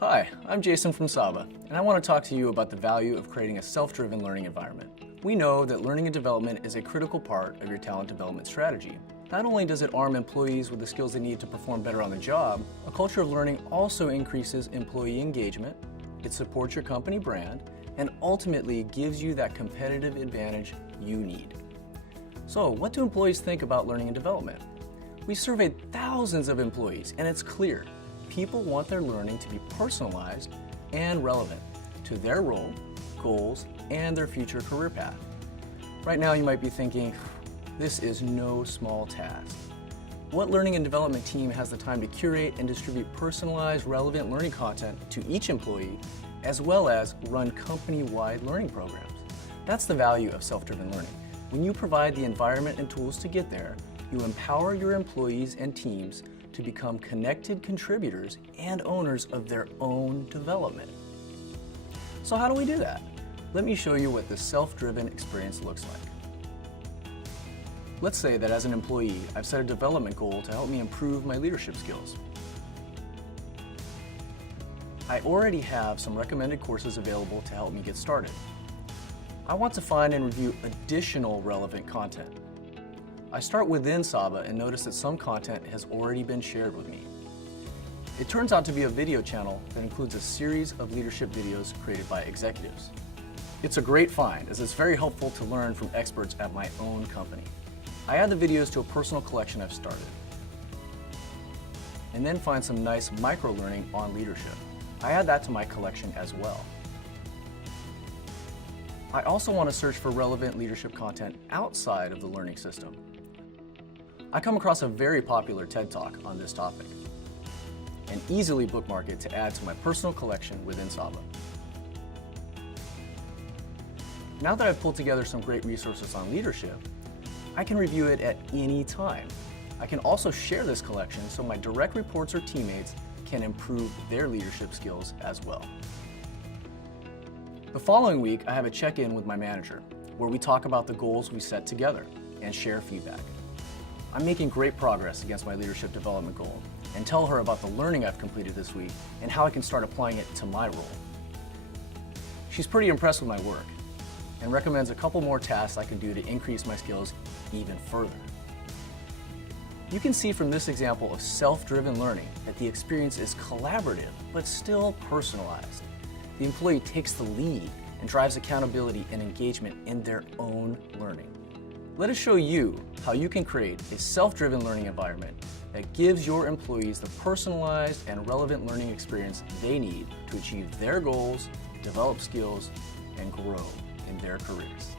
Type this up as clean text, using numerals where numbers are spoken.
Hi, I'm Jason from Saba, and I want to talk to you about the value of creating a self-driven learning environment. We know that learning and development is a critical part of your talent development strategy. Not only does it arm employees with the skills they need to perform better on the job, a culture of learning also increases employee engagement, it supports your company brand, and ultimately gives you that competitive advantage you need. So, what do employees think about learning and development? We surveyed thousands of employees, and it's clear people want their learning to be personalized and relevant to their role, goals, and their future career path. Right now you might be thinking, this is no small task. What learning and development team has the time to curate and distribute personalized, relevant learning content to each employee, as well as run company-wide learning programs? That's the value of self-driven learning. When you provide the environment and tools to get there, you empower your employees and teams to become connected contributors and owners of their own development. So how do we do that? Let me show you what the self-driven experience looks like. Let's say that as an employee, I've set a development goal to help me improve my leadership skills. I already have some recommended courses available to help me get started. I want to find and review additional relevant content. I start within Saba and notice that some content has already been shared with me. It turns out to be a video channel that includes a series of leadership videos created by executives. It's a great find, as it's very helpful to learn from experts at my own company. I add the videos to a personal collection I've started, and then find some nice micro-learning on leadership. I add that to my collection as well. I also want to search for relevant leadership content outside of the learning system. I come across a very popular TED Talk on this topic and easily bookmark it to add to my personal collection within Saba. Now that I've pulled together some great resources on leadership, I can review it at any time. I can also share this collection so my direct reports or teammates can improve their leadership skills as well. The following week, I have a check-in with my manager where we talk about the goals we set together and share feedback. I'm making great progress against my leadership development goal and tell her about the learning I've completed this week and how I can start applying it to my role. She's pretty impressed with my work and recommends a couple more tasks I can do to increase my skills even further. You can see from this example of self-driven learning that the experience is collaborative but still personalized. The employee takes the lead and drives accountability and engagement in their own learning. Let us show you how you can create a self-driven learning environment that gives your employees the personalized and relevant learning experience they need to achieve their goals, develop skills, and grow in their careers.